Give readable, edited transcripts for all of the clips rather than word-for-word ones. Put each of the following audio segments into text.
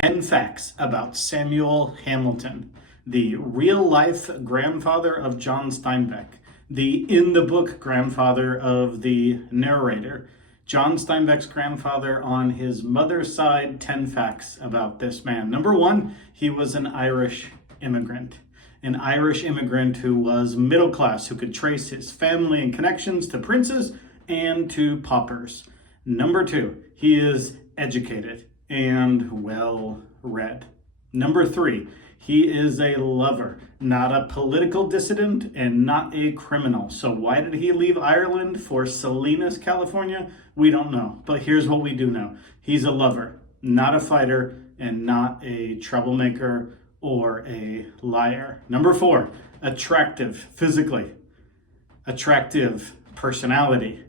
10 facts about Samuel Hamilton, the real-life grandfather of John Steinbeck, the in-the-book grandfather of the narrator. John Steinbeck's grandfather on his mother's side. 10 facts about this man. Number one, he was an Irish immigrant. An Irish immigrant who was middle class, who could trace his family and connections to princes and to paupers. Number two, he is educated and well read. Number three, he is a lover, not a political dissident and not a criminal. So why did he leave Ireland for Salinas, California? We don't know. But here's what we do know. He's a lover, not a fighter, and not a troublemaker or a liar. Number four, attractive physically, attractive personality,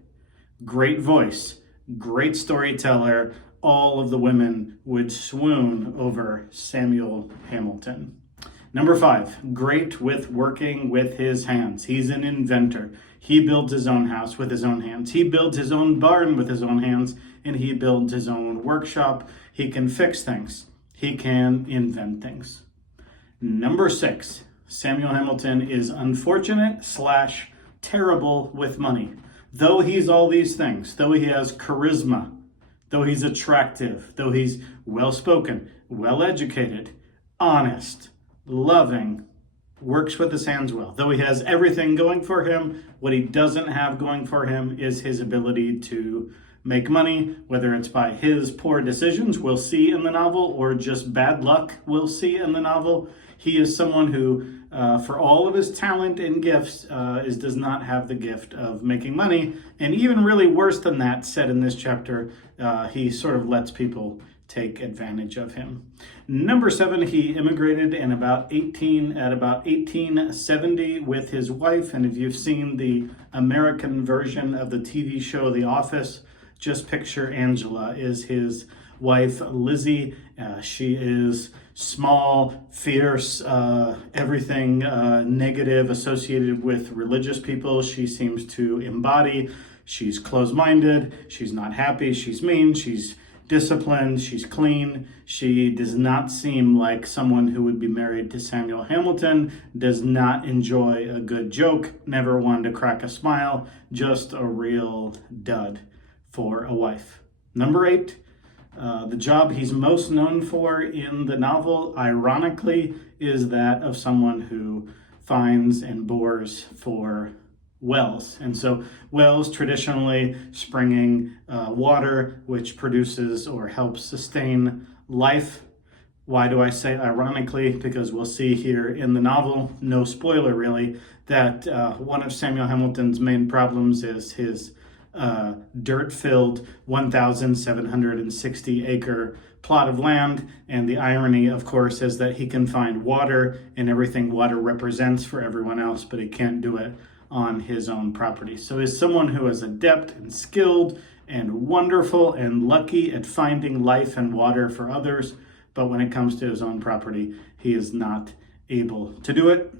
great voice, great storyteller. All of the women would swoon over Samuel Hamilton. Number five, great with working with his hands. He's an inventor. He builds his own house with his own hands. He builds his own barn with his own hands, and he builds his own workshop. He can fix things. He can invent things. Number six, Samuel Hamilton is unfortunate / terrible with money. Though he's all these things, though he has charisma, though he's attractive, though he's well-spoken, well-educated, honest, loving, works with his hands well, though he has everything going for him, what he doesn't have going for him is his ability to make money, whether it's by his poor decisions, we'll see in the novel, or just bad luck, we'll see in the novel. He is someone who, for all of his talent and gifts, does not have the gift of making money. And even really worse than that, said in this chapter, he sort of lets people take advantage of him. Number seven, he immigrated at about 1870 with his wife. And if you've seen the American version of the TV show The Office, just picture Angela is his wife, Lizzie. She is small, fierce, everything negative associated with religious people she seems to embody. She's closed-minded, she's not happy, she's mean, she's disciplined, she's clean. She does not seem like someone who would be married to Samuel Hamilton, does not enjoy a good joke, never one to crack a smile, just a real dud for a wife. Number eight, the job he's most known for in the novel, ironically, is that of someone who finds and bores for wells. And so wells traditionally springing water, which produces or helps sustain life. Why do I say ironically? Because we'll see here in the novel, no spoiler really, that one of Samuel Hamilton's main problems is his dirt-filled 1,760-acre plot of land. And the irony, of course, is that he can find water and everything water represents for everyone else, but he can't do it on his own property. So he's someone who is adept and skilled and wonderful and lucky at finding life and water for others, but when it comes to his own property, he is not able to do it.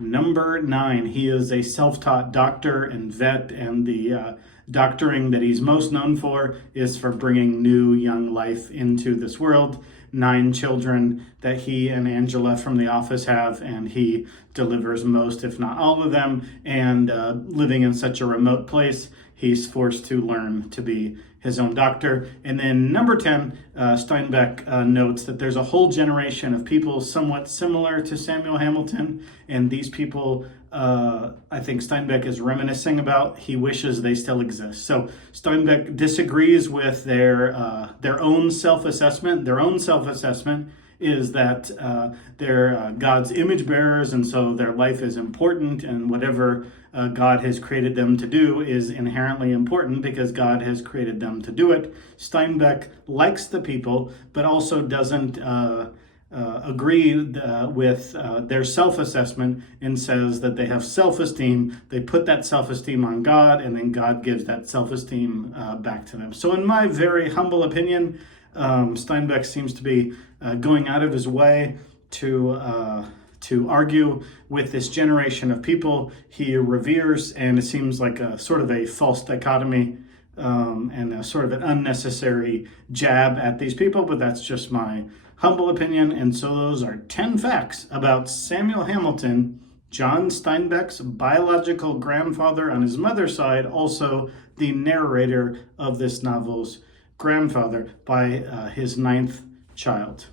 Number nine, he is a self-taught doctor and vet, and the doctoring that he's most known for is for bringing new young life into this world. 9 children that he and Angela from The Office have, and he delivers most, if not all of them. And living in such a remote place, he's forced to learn to be his own doctor. And then number 10, Steinbeck notes that there's a whole generation of people somewhat similar to Samuel Hamilton, and these people I think Steinbeck is reminiscing about. He wishes they still exist. So Steinbeck disagrees with their own self-assessment. Their own self-assessment is that they're God's image bearers, and so their life is important, and whatever God has created them to do is inherently important because God has created them to do it. Steinbeck likes the people, but also doesn't agree with their self-assessment, and says that they have self-esteem. They put that self-esteem on God, and then God gives that self-esteem back to them. So in my very humble opinion, Steinbeck seems to be going out of his way to argue with this generation of people he reveres, and it seems like a sort of a false dichotomy and a sort of an unnecessary jab at these people, but that's just my humble opinion. And so those are 10 facts about Samuel Hamilton, John Steinbeck's biological grandfather on his mother's side, also the narrator of this novel's grandfather by his 9th child.